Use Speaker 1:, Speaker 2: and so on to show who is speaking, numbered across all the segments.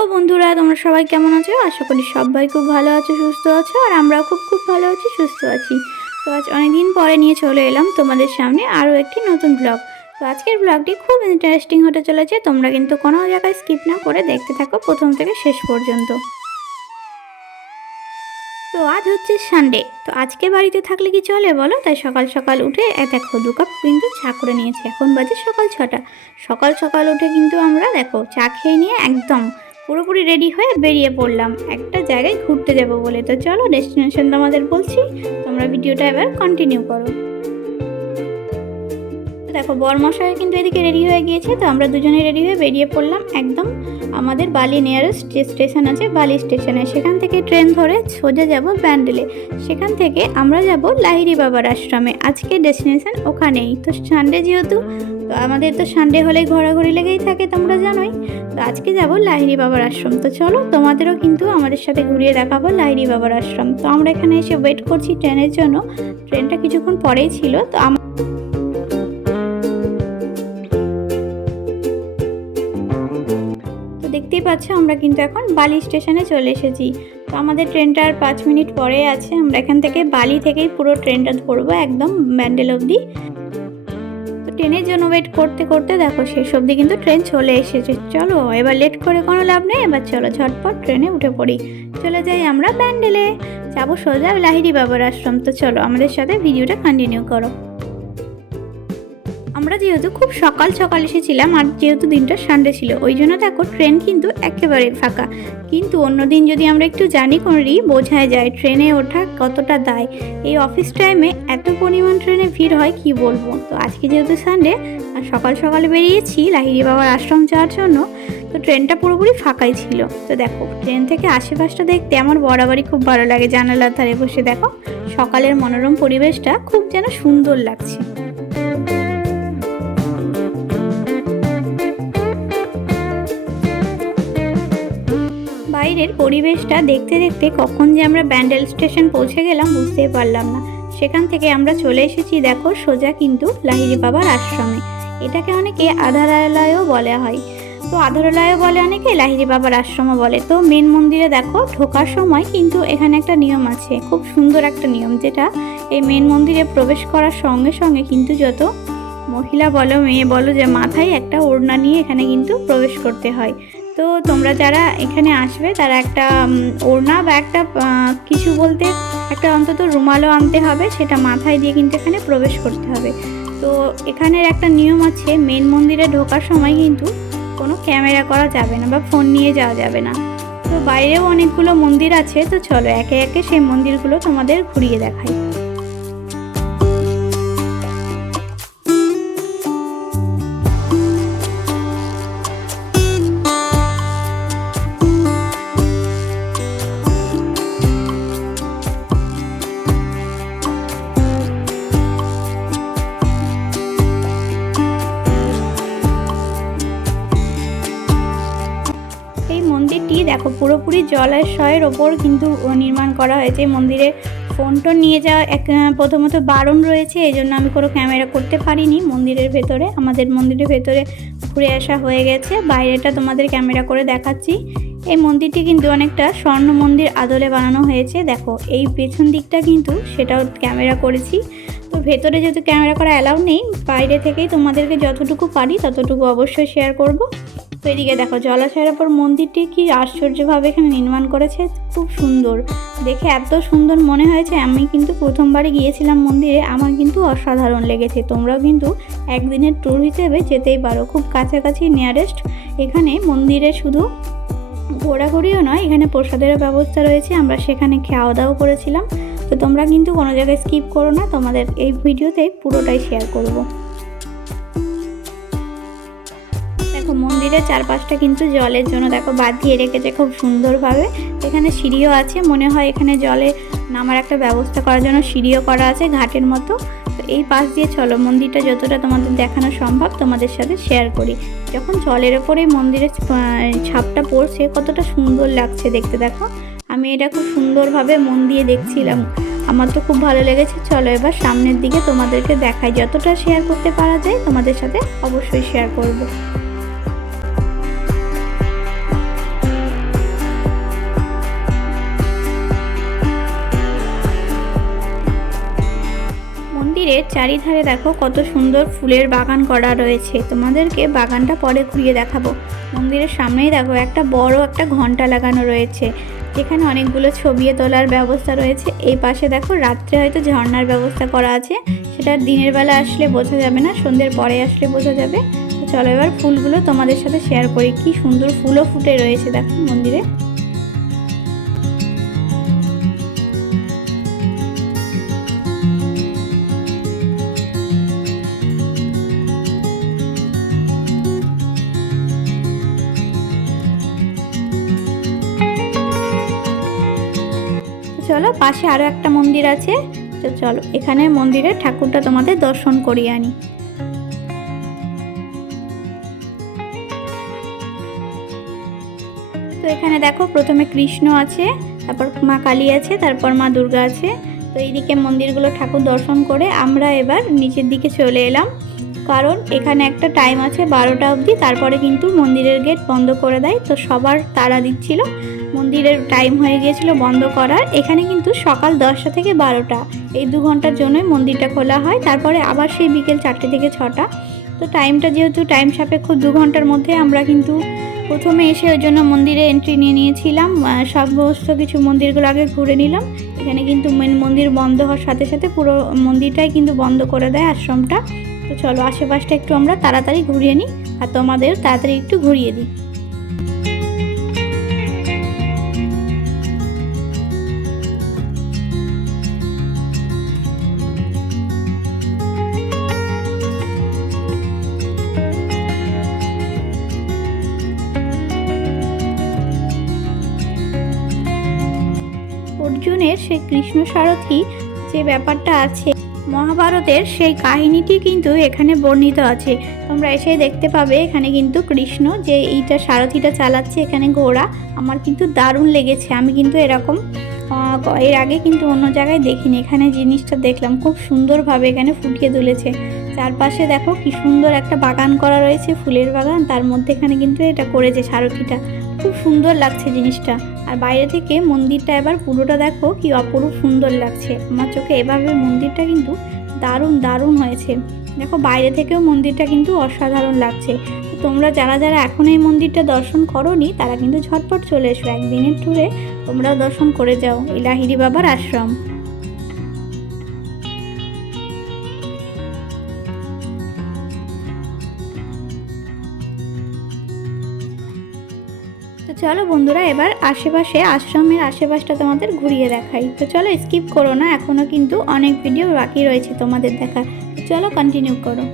Speaker 1: Hello বন্ধুরা, তোমরা সবাই কেমন আছো? আশা করি সবাই খুব ভালো আছো, সুস্থ আছো, আর আমরাও খুব খুব ভালো আছি, সুস্থ আছি। তো আজ অনেকদিন পরে নিয়ে চলে এলাম তোমাদের সামনে আরও একটি নতুন ব্লগ তো আজকের ব্লগটি খুব ইন্টারেস্টিং হতে চলেছে, তোমরা কিন্তু কোনো জায়গায় স্কিপ না করে দেখতে থাকো প্রথম থেকে শেষ পর্যন্ত। তো আজ হচ্ছে সানডে তো আজকে বাড়িতে থাকলে কি চলে বলো? তাই সকাল সকাল উঠে দেখো, দু কাপ কিন্তু চা করে নিয়েছি, এখন বাজে সকাল ছটা। সকাল সকাল উঠে কিন্তু আমরা দেখো, চা খেয়ে নিয়ে একদম পুরোপুরি রেডি হয়ে বেরিয়ে পড়লাম। একটা জায়গায় ঘুরতে যাব বলে। তো চলো ডেস্টিনেশন তোমাদের বলছি। তোমরা ভিডিওটা এবার কন্টিনিউ করো। তো দেখো, বরমশাই কিন্তু এদিকে রেডি হয়ে গিয়েছে, তো আমরা দুজনে রেডি হয়ে বেরিয়ে পড়লাম একদম আমাদের বালি নিয়ারেস্ট যে স্টেশন আছে, বালি স্টেশনে সেখান থেকে ট্রেন ধরে সোজা যাব ব্যান্ডেলে। সেখান থেকে আমরা যাব লাহিরি বাবার আশ্রমে। আজকে ডেস্টিনেশন ওখানেই। তো সানডে যেহেতু, তো আমাদের তো সানডে হলেই ঘোরাঘুরি লেগেই থাকে তোমরা জানোই। তো আজকে যাব লাহিরি বাবার আশ্রম। তো চলো, তোমাদেরও কিন্তু আমাদের সাথে ঘুরিয়ে দেখাবো লাহিরি বাবার আশ্রম। তো আমরা এখানে এসে ওয়েট করছি ট্রেনের জন্য। ট্রেনটা কিছুক্ষণ পরেই ছিল, তো আম- পাচ্ছ আমরা কিন্তু এখন বালি স্টেশনে চলে এসেছি। তো আমাদের ট্রেনটা আর পাঁচ মিনিট পরে আছে। আমরা এখান থেকে বালি থেকেই পুরো ট্রেনটা ধরবো একদম ব্যান্ডেল অবধি। তো ট্রেনের জন্য ওয়েট করতে করতে দেখো শেষ অবধি কিন্তু ট্রেন চলে এসেছে। চলো, এবার লেট করে কোনো লাভ নেই। এবার চলো, ঝটপট ট্রেনে উঠে পড়ি। চলে যাই আমরা ব্যান্ডেলে যাব সোজা লাহিরি বাবার আশ্রম। তো চলো আমাদের সাথে ভিডিওটা কন্টিনিউ করো। আমরা যেহেতু খুব সকাল সকাল এসেছিলাম আর যেহেতু দিনটা সানডে ছিল, ওই জন্য দেখো ট্রেন কিন্তু একেবারে ফাঁকা। কিন্তু অন্যদিন যদি আমরা একটু জানি করি, বোঝায় যায় ট্রেনে ওঠা কতটা দায়। এই অফিস টাইমে এত পরিমাণ ট্রেনে ভিড় হয়, কি বলব? তো আজকে যেহেতু সানডে আর সকাল সকাল বেরিয়েছি লাহিরি বাবার আশ্রম যাওয়ার জন্য, তো ট্রেনটা পুরোপুরি ফাঁকাই ছিল। তো দেখো ট্রেন থেকে আশেপাশটা দেখতে আমার বরাবরই খুব ভালো লাগে জানালার ধারে বসে। দেখো, সকালের মনোরম পরিবেশটা খুব যেন সুন্দর লাগছে। বাইরের পরিবেশটা দেখতে দেখতে কখন যে আমরা ব্যান্ডেল স্টেশন পৌঁছে গেলাম বুঝতেই পারলাম না। সেখান থেকে আমরা চলে এসেছি দেখো সোজা কিন্তু লাহিরি বাবার আশ্রমে। এটাকে অনেকে আধারালয়ও বলা হয়। তো আধারালয়ও বলে অনেকে লাহিরি বাবার আশ্রমও বলে। তো মেন মন্দিরে দেখো ঢোকার সময় কিন্তু এখানে একটা নিয়ম আছে, খুব সুন্দর একটা নিয়ম, যেটা এই মেন মন্দিরে প্রবেশ করার সঙ্গে সঙ্গে কিন্তু যত মহিলা বলো, মেয়ে বলো, যে মাথায় একটা ওড়না নিয়ে এখানে কিন্তু প্রবেশ করতে হয়। তো তোমরা যারা এখানে আসবে, তারা একটা ওড়না বা একটা কিছু বলতে একটা অন্তত রুমালও আনতে হবে, সেটা মাথায় দিয়ে কিন্তু এখানে প্রবেশ করতে হবে। তো এখানের একটা নিয়ম আছে মেন মন্দিরে ঢোকার সময় কিন্তু কোনো ক্যামেরা করা যাবে না বা ফোন নিয়ে যাওয়া যাবে না। তো বাইরেও অনেকগুলো মন্দির আছে, তো চলো একে একে সেই মন্দিরগুলো তোমাদের ঘুরিয়ে দেখাই। জলাশয়ের ওপর কিন্তু নির্মাণ করা হয়েছে। মন্দিরে ফোন টোন নিয়ে যাওয়া এক প্রথমত বারণ রয়েছে, এই জন্য আমি কোনো ক্যামেরা করতে পারিনি। মন্দিরের ভেতরে, আমাদের মন্দিরের ভেতরে ঘুরে আসা হয়ে গেছে। বাইরেটা তোমাদের ক্যামেরা করে দেখাচ্ছি। এই মন্দিরটি কিন্তু অনেকটা স্বর্ণ মন্দির আদলে বানানো হয়েছে। দেখো, এই পেছন দিকটা কিন্তু সেটাও ক্যামেরা করেছি। তো ভেতরে যেহেতু ক্যামেরা করা অ্যালাউ নেই, বাইরে থেকেই তোমাদেরকে যতটুকু পারি ততটুকু অবশ্যই শেয়ার করব। তো এদিকে দেখো জলাশয়ের ওপর মন্দিরটি কি আশ্চর্যভাবে এখানে নির্মাণ করেছে। খুব সুন্দর। দেখে এত সুন্দর মনে হয়েছে, আমি কিন্তু প্রথমবারে গিয়েছিলাম মন্দিরে। আমার কিন্তু অসাধারণ লেগেছে। তোমরাও কিন্তু একদিনের ট্যুর হিসেবে যেতেই পারো। খুব কাছাকাছি নিয়ারেস্ট এখানে মন্দিরে শুধু ঘোরাঘুরিও নয়, এখানে প্রসাদেরও ব্যবস্থা রয়েছে। আমরা সেখানে খাওয়া দাওয়া করেছিলাম। তো তোমরা কিন্তু কোনো জায়গায় স্কিপ করো না। তোমাদের এই ভিডিওতে পুরোটাই শেয়ার করব। মন্দিরের চারপাশটা কিন্তু জলের জন্য দেখো বাদ বাঁধিয়ে রেখেছে খুব সুন্দরভাবে। এখানে সিঁড়িও আছে, মনে হয় এখানে জলে নামার একটা ব্যবস্থা করার জন্য সিঁড়িও করা আছে ঘাটের মতো। তো এই পাশ দিয়ে চলো, মন্দিরটা যতটা তোমাদের দেখানো সম্ভব তোমাদের সাথে শেয়ার করি। যখন জলের ওপরে মন্দিরের ছাপটা পড়ছে, কতটা সুন্দর লাগছে দেখতে দেখো। আমি এটা খুব সুন্দরভাবে মন দিয়ে দেখছিলাম। আমার তো খুব ভালো লেগেছে, চলো এবার সামনের দিকে তোমাদেরকে দেখাই। যতটা শেয়ার করতে পারা যায় তোমাদের সাথে অবশ্যই শেয়ার করব। মন্দিরের চারিধারে দেখো কত সুন্দর ফুলের বাগান করা রয়েছে। তোমাদেরকে বাগানটা পরে ঘুরিয়ে দেখাবো। মন্দিরের সামনেই দেখো একটা বড় একটা ঘণ্টা লাগানো রয়েছে। যেখানে অনেকগুলো ছবি তোলার ব্যবস্থা রয়েছে। এই পাশে দেখো রাত্রে হয়তো ঝর্ণার ব্যবস্থা করা আছে। সেটা দিনের বেলা আসলে বোঝা যাবে না, সন্ধ্যের পরে আসলে বোঝা যাবে। চলো এবার ফুলগুলো তোমাদের সাথে শেয়ার করি। কি সুন্দর ফুলও ফুটে রয়েছে দেখো মন্দিরে। পাশে আরও একটা মন্দির আছে। তো চলো, এখানে মন্দিরের ঠাকুরটা তোমাদের দর্শন করিয়ে আনি। তো এখানে দেখো, প্রথমে কৃষ্ণ আছে, তারপর মা কালী আছে, তারপর মা দুর্গা আছে। তো এইদিকে মন্দিরগুলো ঠাকুর দর্শন করে আমরা এবার নিচের দিকে চলে এলাম। কারণ এখানে একটা টাইম আছে বারোটা অবধি, তারপরে কিন্তু মন্দিরের গেট বন্ধ করে দেয়। তো সবার তাড়া দিচ্ছিল। মন্দিরের টাইম হয়ে গিয়েছিল বন্ধ করার। এখানে কিন্তু সকাল দশটা থেকে বারোটা। এই দু ঘণ্টার জন্যই মন্দিরটা খোলা হয়। তারপরে আবার সেই বিকেল চারটে থেকে ছটা। তো টাইমটা যেহেতু টাইম সাপেক্ষ, দু ঘণ্টার মধ্যে আমরা কিন্তু প্রথমে এসে ওই জন্য মন্দিরে এন্ট্রি নিয়ে নিয়েছিলাম। সমস্ত কিছু মন্দিরগুলো আগে ঘুরে নিলাম। এখানে কিন্তু মেন মন্দির বন্ধ হওয়ার সাথে সাথে পুরো মন্দিরটাই কিন্তু বন্ধ করে দেয় আশ্রমটা। তো চলো, আশেপাশটা একটু আমরা তাড়াতাড়ি ঘুরিয়ে নিই। আর তোমাদের তাড়াতাড়ি একটু ঘুরিয়ে দিই। কৃষ্ণ সারথি যে ব্যাপারটা আছে, মহাভারতের সেই কাহিনীটি কিন্তু এখানে বর্ণিত আছে। তোমরা এসে দেখতে পাবে এখানে কিন্তু কৃষ্ণ যে এইটা সারথিটা চালাচ্ছে এখানে ঘোড়া, আমার কিন্তু দারুণ লেগেছে। আমি কিন্তু এরকম এর আগে কিন্তু অন্য জায়গায় দেখিনি। এখানে জিনিসটা দেখলাম, খুব সুন্দরভাবে এখানে ফুটিয়ে তুলেছে। চারপাশে দেখো কি সুন্দর একটা বাগান করা রয়েছে, ফুলের বাগান, তার মধ্যে এখানে কিন্তু এটা করেছে সারথিটা। খুব সুন্দর লাগছে জিনিসটা। আর বাইরে থেকে মন্দিরটা এবার পুরোটা দেখো কি অপরূপ সুন্দর লাগছে। আমার চোখে এভাবে মন্দিরটা কিন্তু দারুণ দারুণ হয়েছে। দেখো বাইরে থেকেও মন্দিরটা কিন্তু অসাধারণ লাগছে। তোমরা যারা যারা এখন এই মন্দিরটা দর্শন করনি, তারা কিন্তু ঝটপট চলে এসো। একদিনের ট্যুরে তোমরাও দর্শন করে যাও। এই লাহিড়ি বাবার আশ্রম। চলো বন্ধুরা, এবার আশেপাশে আশ্রমের আশেপাশটা তোমাদের ঘুরিয়ে দেখাই। তো চলো স্কিপ করো না এখনও কিন্তু অনেক ভিডিও বাকি রয়েছে তোমাদের দেখার। চলো কন্টিনিউ করো।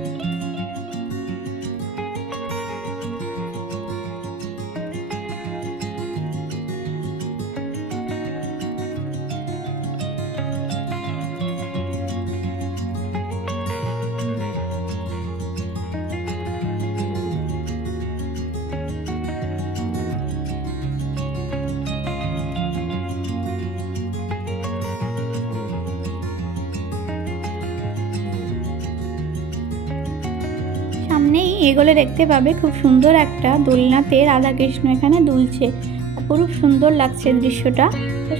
Speaker 1: এগুলো দেখতে পাবে খুব সুন্দর একটা দোলনাতে রাধাকৃষ্ণ এখানে দুলছে। অপরূপ সুন্দর লাগছে দৃশ্যটা।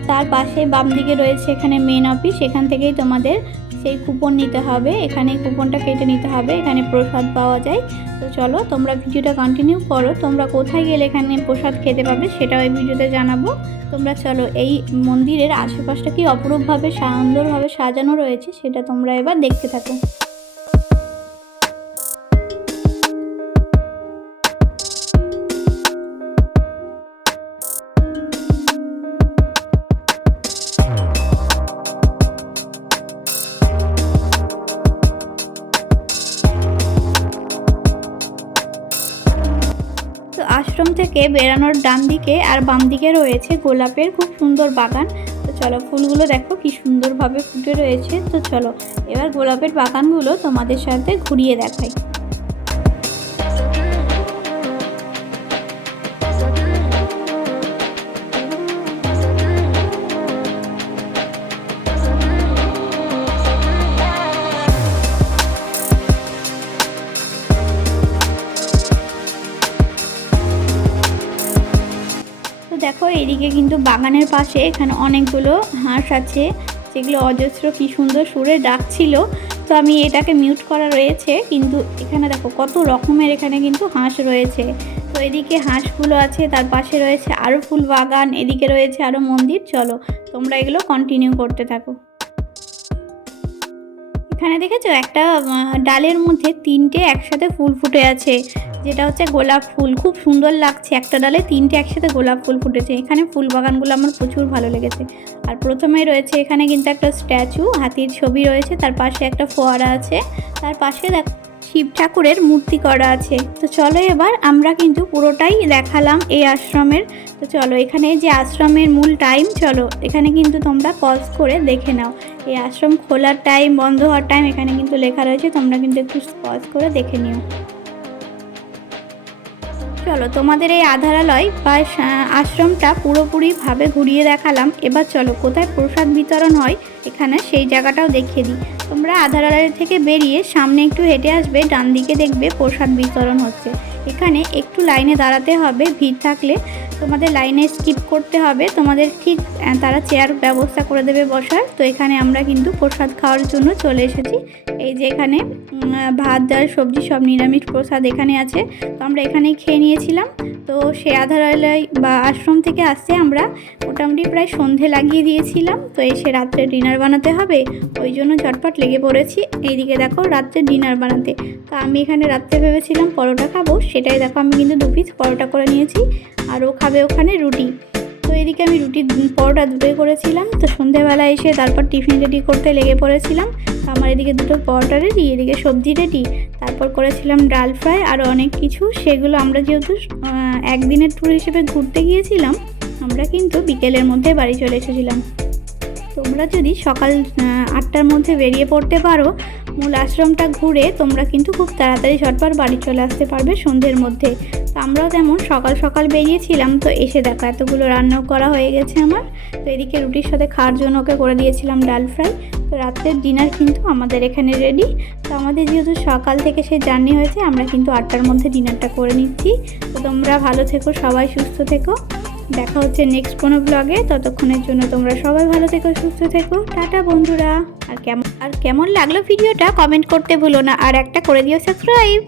Speaker 1: তার পাশে বাম দিকে রয়েছে এখানে মেন অফিস এখান থেকেই তোমাদের সেই কুপন নিতে হবে। এখানে কুপনটা কেটে নিতে হবে। এখানে প্রসাদ পাওয়া যায়। তো চলো, তোমরা ভিডিওটা কন্টিনিউ করো। তোমরা কোথায় গেলে এখানে প্রসাদ খেতে পাবে সেটাও এই ভিডিওতে জানাব। তোমরা চলো, এই মন্দিরের আশেপাশটা কি অপরূপভাবে সুন্দরভাবে সাজানো রয়েছে সেটা তোমরা এবার দেখতে থাকো। থেকে বেড়ানোর ডান দিকে আর বাম দিকে রয়েছে গোলাপের খুব সুন্দর বাগান। তো চলো, ফুলগুলো দেখো কি সুন্দরভাবে ফুটে রয়েছে। তো চলো, এবার গোলাপের বাগানগুলো তোমাদের সাথে ঘুরিয়ে দেখাই। এদিকে কিন্তু বাগানের পাশে এখানে অনেকগুলো হাঁস আছে, যেগুলো অজস্র কি সুন্দর সুরে ডাকছিল। তো আমি এটাকে মিউট করা রয়েছে, কিন্তু এখানে দেখো কত রকমের এখানে কিন্তু হাঁস রয়েছে। তো এদিকে হাঁসগুলো আছে, তার পাশে রয়েছে আরও ফুল বাগান, এদিকে রয়েছে আরও মন্দির। চলো, তোমরা এগুলো কন্টিনিউ করতে থাকো। এখানে দেখেছ একটা ডালের মধ্যে তিনটে একসাথে ফুল ফুটে আছে। যেটা হচ্ছে গোলাপ ফুল। খুব সুন্দর লাগছে একটা ডালে তিনটে একসাথে গোলাপ ফুল ফুটেছে। এখানে ফুল বাগানগুলো আমার প্রচুর ভালো লেগেছে। আর প্রথমেই রয়েছে এখানে কিন্তু একটা স্ট্যাচু, হাতির ছবি রয়েছে, তার পাশে একটা ফোয়ারা আছে, তার পাশে দেখ, শিব ঠাকুরের মূর্তি করা আছে। তো চলো এবার আমরা কিন্তু পুরোটাই দেখালাম এই আশ্রমের। তো চলো এখানে যে আশ্রমের মূল টাইম চলো এখানে কিন্তু তোমরা পজ করে দেখে নাও। এই আশ্রম খোলার টাইম বন্ধ হওয়ার টাইম এখানে কিন্তু লেখা রয়েছে, তোমরা কিন্তু একটু পজ করে দেখে নিও। চলো, তোমাদের এই আধারালয় বা আশ্রমটা পুরোপুরিভাবে ঘুরিয়ে দেখালাম। এবার চলো, কোথায় প্রসাদ বিতরণ হয়, এখানে সেই জায়গাটাও দেখিয়ে দিই। তোমরা আধারালয় থেকে বেরিয়ে সামনে একটু হেঁটে আসবে ডান দিকে দেখবে প্রসাদ বিতরণ হচ্ছে। এখানে একটু লাইনে দাঁড়াতে হবে, ভিড় থাকলে তোমাদের লাইনে স্কিপ করতে হবে। তোমাদের ঠিক তারা চেয়ার ব্যবস্থা করে দেবে বসার। তো এখানে আমরা কিন্তু প্রসাদ খাওয়ার জন্য চলে এসেছি। এই যে এখানে ভাত, ডাল, সবজি সব নিরামিষ প্রসাদ এখানে আছে। তো আমরা এখানেই খেয়ে নিয়েছিলাম। তো সে আধারালয় বা আশ্রম থেকে আসতে আমরা মোটামুটি প্রায় সন্ধে লাগিয়ে দিয়েছিলাম। তো এসে রাত্রে ডিনার বানাতে হবে। ওই জন্য চটপট লেগে পড়েছি। এইদিকে দেখো রাত্রে ডিনার বানাতে। তো আমি এখানে রাত্রে ভেবেছিলাম পরোটা খাব। সেটাই দেখো আমি কিন্তু দু পিস পরোটা করে নিয়েছি। আর ও খাবে ওখানে রুটি। তো এদিকে আমি রুটি পরোটা দুটোই করেছিলাম। তো সন্ধেবেলা এসে তারপর টিফিন রেডি করতে লেগে পড়েছিলাম। তো আমার এদিকে দুটো পরোটা রেডি এদিকে সবজি রেডি তারপর করেছিলাম ডাল ফ্রাই আরও অনেক কিছু। সেগুলো আমরা যেহেতু একদিনের ট্যুর হিসেবে ঘুরতে গিয়েছিলাম, আমরা কিন্তু বিকেলের মধ্যে বাড়ি চলে এসেছিলাম। তোমরা যদি সকাল আটটার মধ্যে বেরিয়ে পড়তে পারো মূল আশ্রমটা ঘুরে তোমরা কিন্তু খুব তাড়াতাড়ি ঝটপট বাড়ি চলে আসতে পারবে সন্ধ্যের মধ্যে। তো আমরাও তেমন সকাল সকাল বেরিয়েছিলাম, তো এসে দেখো এতগুলো রান্নাও করা হয়ে গেছে আমার। তো এদিকে রুটির সাথে খাওয়ার জন্য ওকে করে দিয়েছিলাম ডাল ফ্রাই। তো রাত্রের ডিনার কিন্তু আমাদের এখানে রেডি। তো আমাদের যেহেতু সকাল থেকে সে জার্নি হয়েছে, আমরা কিন্তু আটটার মধ্যে ডিনারটা করে নিচ্ছি। তো তোমরা ভালো থেকো, সবাই সুস্থ থেকো। দেখা হচ্ছে নেক্সট কোনো ব্লগে ততক্ষণের জন্য তোমরা সবাই ভালো থেকো, সুস্থ থেকো। টাটা বন্ধুরা। আর কেমন আর কেমন লাগল ভিডিওটা কমেন্ট করতে ভুলো না। আর একটা করে দিও সাবস্ক্রাইব।